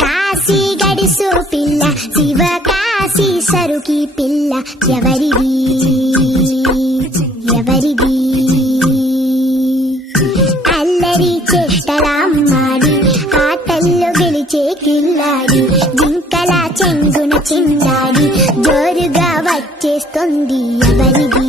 కాశీ గడిసు పిల్ల శివ కాశీ సరుకి పిల్ల ఎవరిది ఎవరిది అల్లరి చేష్టలామ్మాడి ఆటల్లో గెలిచే కిల్లాడి జింకల చెంగున చిందాడి జోరుగా వచ్చేస్తుంది ఎవరిది